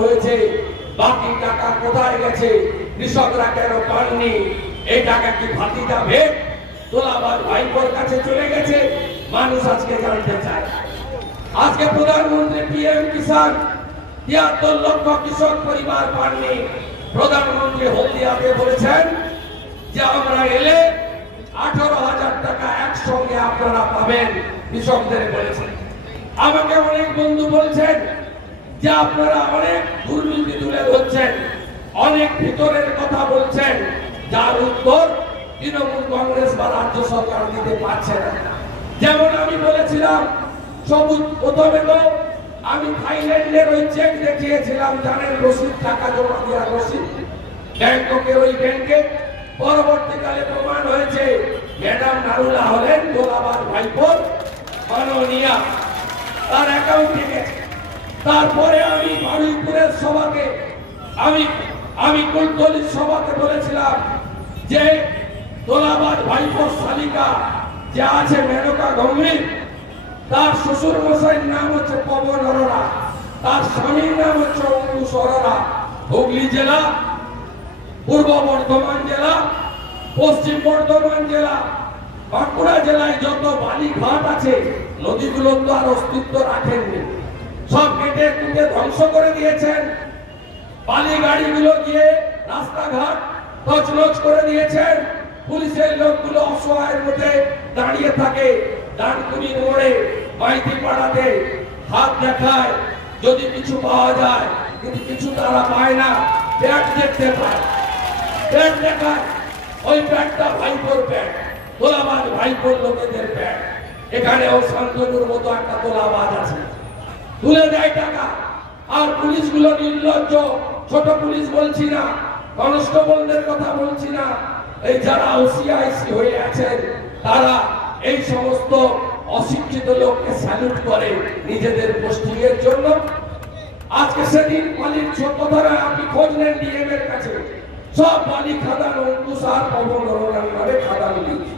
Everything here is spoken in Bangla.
হয়েছে, বাকি টাকা কোথায় গেছে, কৃষকরা কেন পাননি, এই টাকা কি ভাতিজা ভেট তোলাবাজ ভাইপোর কাছে চলে গেছে? মানুষ আজকে জানতে চায়। আজকে প্রধানমন্ত্রী পিএম কিষাণ ৭৩ লক্ষ কৃষক পরিবার পাননি। প্রধানমন্ত্রী হলদিয়াতে বলেছেন যে আমরা এলে ১৮,০০০ টাকা একসঙ্গে আপনারা পাবেন, কৃষকদের বলেছেন। আমাকে অনেক বন্ধু বলছেন যে আপনারা অনেক দুর্নীতি তুলে ধরছেন, অনেক ভিতরের কথা বলছেন, যার উত্তর তৃণমূল কংগ্রেস বা রাজ্য সরকার দিতে পারছে না। যেমন আমি বলেছিলাম সবুজ প্রথমে তো আমি থাইল্যান্ডের ওই চেক দেখিয়েছিলাম, জানেন রসিদ, টাকা জমা দেওয়ার রসিদ, ব্যাংককের ওই ব্যাংকে। পরবর্তীকালে প্রমাণ হয়েছে ম্যাডাম নারুলা হলেন তোলাবাজ ভাইপোর মাননীয়া, তার অ্যাকাউন্টে গেছে। তারপরে আমি বারুইপুরের সভাতে আমি কুলতলির সভাতে বলেছিলাম যে তোলাবাজ ভাইপোর শালিকা যে আছে মেনকা গম্ভীর, তার শ্বশুর মশাইয়ের নাম হচ্ছে পবন অরোরা, তার স্বামীর নাম হচ্ছে অঙ্কুশ অরোরা। হুগলি জেলা, পূর্ব বর্ধমান জেলা, পশ্চিম বর্ধমান জেলা, বাঁকুড়া জেলায় যত বালি ঘাট আছে নদীগুলো তো আর অস্তিত্ব রাখেননি, সব কেটে কুটে ধ্বংস করে দিয়েছেন। বালি গাড়িগুলো গিয়ে রাস্তাঘাট তছনছ করে দিয়েছেন। পুলিশের লোকগুলো অসহায়ের মধ্যে দাঁড়িয়ে থাকে, ডানকুনি মোড়ে, মাইতি পাড়াতে হাত দেখায় যদি কিছু পাওয়া যায়, কিন্তু কিছু তারা পায় না। ব্যাট দেখতে পায়, ব্যাট দেখায়, ওই ব্যাটটা ভাইপোর ব্যাট, তোলাবাজ ভাইপোর লোকেদের ব্যাট। এখানেও শান্তনুর মতো একটা তোলাবাজ আছে, তুলে দেয় টাকা। আর পুলিশগুলো নির্লজ্জ, ছোট পুলিশ বলছি না, কনস্টেবলদের কথা বলছি না, এই যারা ওসিআইসি হয়ে আছেন তারা এই সমস্ত অশিক্ষিত লোককে স্যালুট করে নিজেদের পোস্টিং এর জন্য। আজকে সেদিন বালির কথা আপনি খোঁজ নেন ডিএম এর কাছে, সব বালি খাদান অঙ্কুশ আর পবন অরোরার নামে খাদান দিচ্ছে।